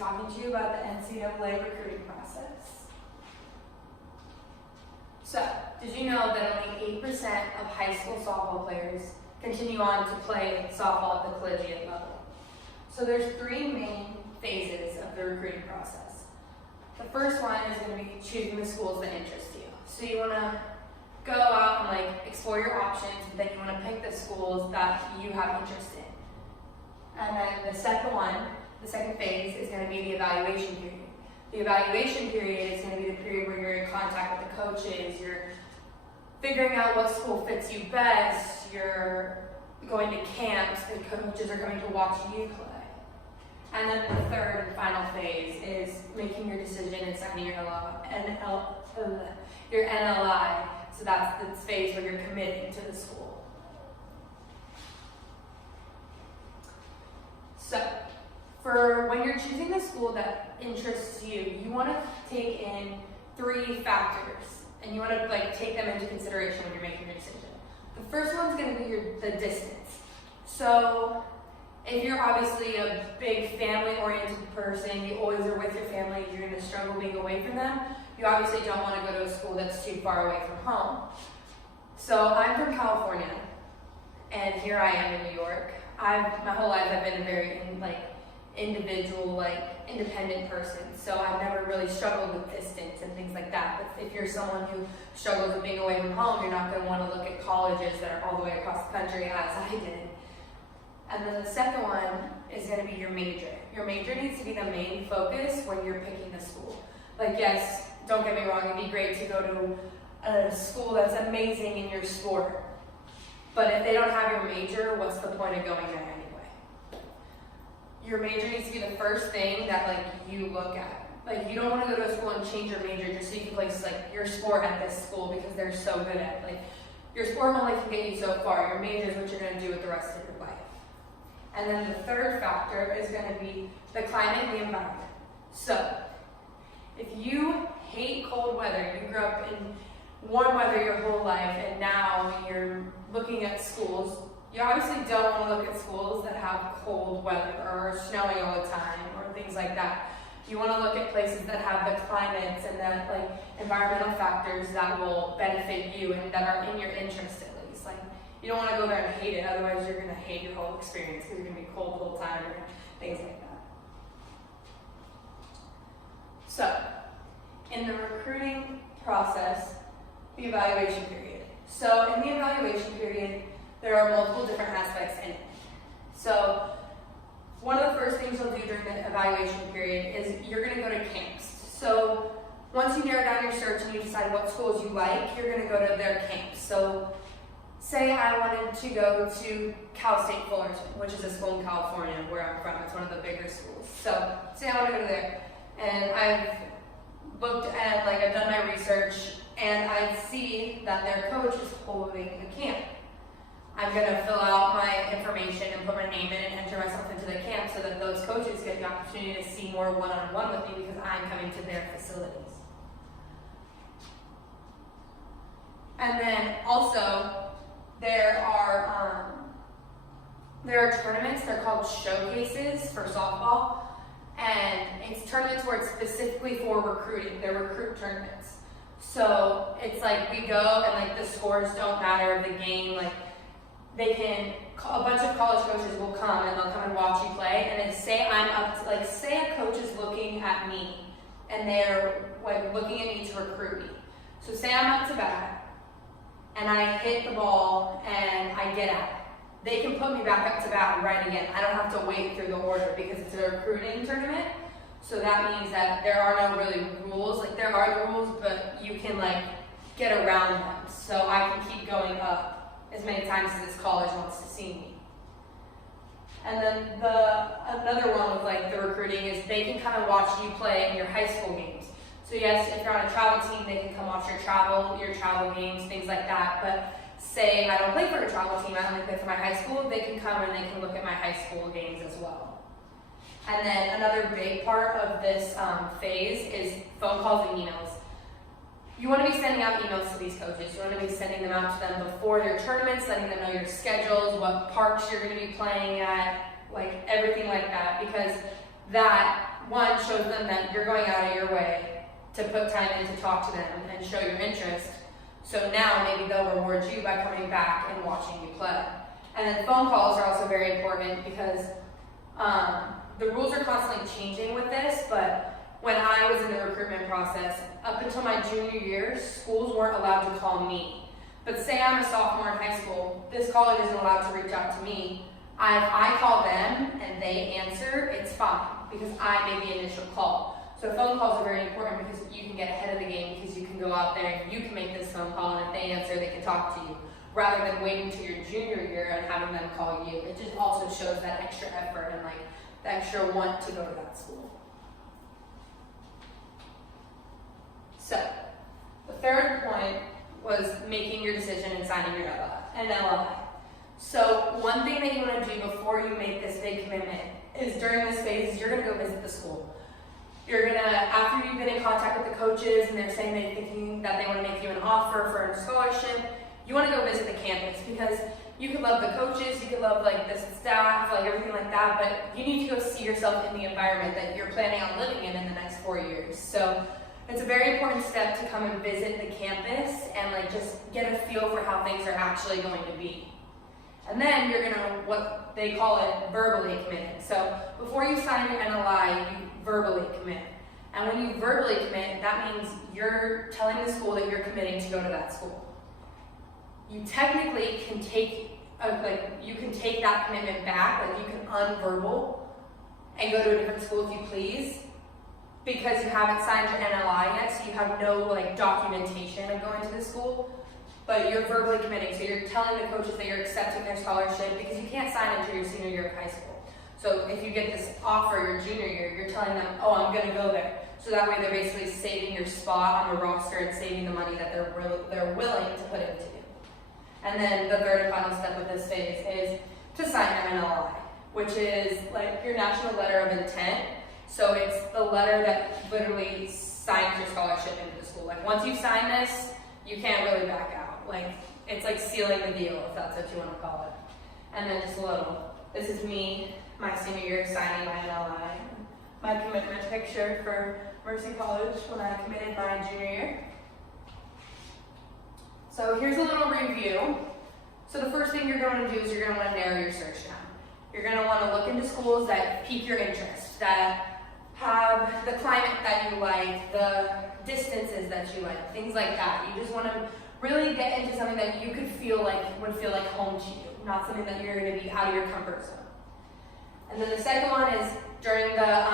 talking to you about the NCAA recruiting process. So, did you know that only 8% of high school softball players continue on to play softball at the collegiate level? So there's 3 main phases of the recruiting process. The first one is going to be choosing the schools that interest you. So you want to go out and explore your options, but then you want to pick the schools that you have interest in. And then the second phase is going to be the evaluation period. The evaluation period is going to be the period where you're in contact with the coaches, you're figuring out what school fits you best, you're going to camps, the coaches are going to watch you play. And then the third and final phase is making your decision and signing your NLI. So that's the phase where you're committing to the school. So, for when you're choosing the school that interests you, you want to take in 3 factors, and you want to take them into consideration when you're making your decision. The first one's going to be the distance. So, if you're obviously a big family-oriented person, you always are with your family, you're going to struggle being away from them, you obviously don't want to go to a school that's too far away from home. So I'm from California, and here I am in New York. My whole life I've been a very individual, independent person, so I've never really struggled with distance and things like that. But if you're someone who struggles with being away from home, you're not going to want to look at colleges that are all the way across the country as I did. And then the second one is going to be your major. Your major needs to be the main focus when you're picking the school. Yes, don't get me wrong, it'd be great to go to a school that's amazing in your sport. But if they don't have your major, what's the point of going there anyway? Your major needs to be the first thing that you look at. You don't want to go to a school and change your major just so you can play your sport at this school because they're so good at it. Your sport only can get you so far. Your major is what you're going to do with the rest of your life. And then the third factor is going to be the climate and the environment. So, if you hate cold weather, you grew up in warm weather your whole life, and now you're looking at schools, you obviously don't want to look at schools that have cold weather or are snowing all the time or things like that. You want to look at places that have the climates and the environmental factors that will benefit you and that are in your interest at least. You don't want to go there and hate it, otherwise you're going to hate your whole experience because you're going to be cold the whole time or things like that. So, in the recruiting process, the evaluation period. So, in the evaluation period, there are multiple different aspects in it. So, one of the first things you'll do during the evaluation period is you're going to go to camps. So, once you narrow down your search and you decide what schools you like, you're going to go to their camps. So, say I wanted to go to Cal State Fullerton, which is a school in California where I'm from. It's one of the bigger schools. So, say I want to go there. And I've looked at, I've done my research, and I see that their coach is holding a camp. I'm going to fill out my information and put my name in and enter myself into the camp so that those coaches get the opportunity to see more one-on-one with me because I'm coming to their facilities. And then also, there are tournaments, they're called showcases for softball. And it's tournaments where it's specifically for recruiting. They're recruit tournaments. So it's we go and the scores don't matter of the game. A bunch of college coaches will come and they'll come and watch you play. And then say I'm up to, say a coach is looking at me and they're looking at me to recruit me. So say I'm up to bat and I hit the ball and I get out. They can put me back up to bat right again. I don't have to wait through the order because it's a recruiting tournament. So that means that there are no really rules. There are the rules, but you can get around them. So I can keep going up as many times as this college wants to see me. And then another one with the recruiting is they can come and watch you play in your high school games. So yes, if you're on a travel team, they can come watch your travel games, things like that. But say I don't play for a travel team, I only play for my high school, they can come and they can look at my high school games as well. And then another big part of this phase is phone calls and emails. You want to be sending out emails to these coaches. You want to be sending them out to them before their tournaments, letting them know your schedules, what parks you're going to be playing at, everything like that, because that one, shows them that you're going out of your way to put time in to talk to them and show your interest. So now maybe they'll reward you by coming back and watching you play. And then phone calls are also very important because the rules are constantly changing with this, but when I was in the recruitment process, up until my junior year, schools weren't allowed to call me. But say I'm a sophomore in high school, this college isn't allowed to reach out to me. If I call them and they answer, it's fine because I made the initial call. So phone calls are very important because you can get ahead of the game because you can go out there and you can make this phone call, and if they answer, they can talk to you, rather than waiting until your junior year and having them call you. It just also shows that extra effort and like the extra want to go to that school. So the third point was making your decision and signing your LOI. So one thing that you want to do before you make this big commitment is during this phase, you're going to go visit the school. You're going to, after you've been in contact with the coaches and they're saying they're thinking that they want to make you an offer for a scholarship, you want to go visit the campus because you could love the coaches, you could love like the staff, like everything like that, but you need to go see yourself in the environment that you're planning on living in the next 4 years. So it's a very important step to come and visit the campus and like just get a feel for how things are actually going to be. And then you're gonna, what they call it, verbally commit. So before you sign your NLI, you verbally commit. And when you verbally commit, that means you're telling the school that you're committing to go to that school. You technically can take, you can take that commitment back, like you can unverbal and go to a different school if you please, because you haven't signed your NLI yet, so you have no like documentation of going to the school. But you're verbally committing, so you're telling the coaches that you're accepting their scholarship because you can't sign until your senior year of high school. So if you get this offer your junior year, you're telling them, oh, I'm going to go there. So that way they're basically saving your spot on the roster and saving the money that they're willing to put into you. And then the third and final step of this phase is to sign your NLI, which is like your national letter of intent. So it's the letter that literally signs your scholarship into the school. Like once you sign this, you can't really back out. Like, it's like sealing the deal, if that's what you want to call it. And then just a little, this is me, my senior year, signing my NLI. My commitment picture for Mercy College when I committed my junior year. So here's a little review. So the first thing you're going to do is you're going to want to narrow your search down. You're going to want to look into schools that pique your interest, that have the climate that you like, the distances that you like, things like that. You just want to really get into something that you would feel like home to you, not something that you're going to be out of your comfort zone. And then the second one is during the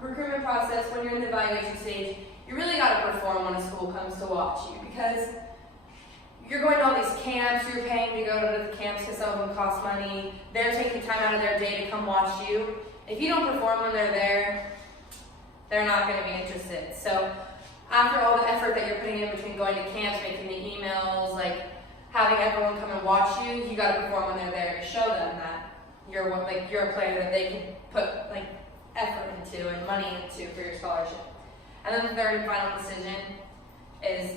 recruitment process, when you're in the evaluation stage, you really got to perform when a school comes to watch you, because you're going to all these camps, you're paying to go to the camps because some of them cost money, they're taking time out of their day to come watch you. If you don't perform when they're there, they're not going to be interested. So after all the effort that you're putting in between going to camps, making the emails, like having everyone come and watch you, you got to perform when they're there to show them that you're a player that they can put like effort into and money into for your scholarship. And then the third and final decision is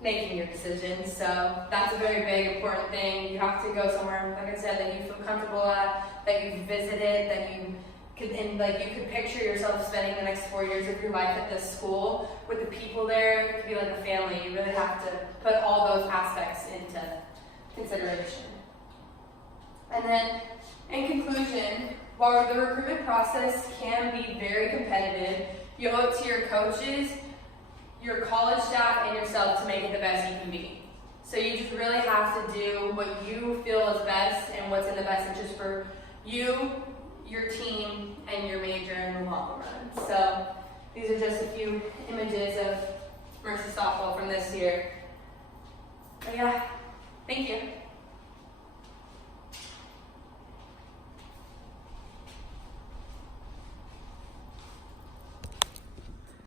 making your decision. So that's a very big important thing. You have to go somewhere, like I said, that you feel comfortable at, that you've visited, that you could picture yourself spending the next 4 years of your life at this school with the people there. It could be like a family. You really have to put all those aspects into consideration. And then, in conclusion, while the recruitment process can be very competitive, you owe it to your coaches, your college staff, and yourself to make it the best you can be. So you just really have to do what you feel is best and what's in the best interest for you, your team, and your major in the long run. So these are just a few images of Mercy softball from this year. But yeah.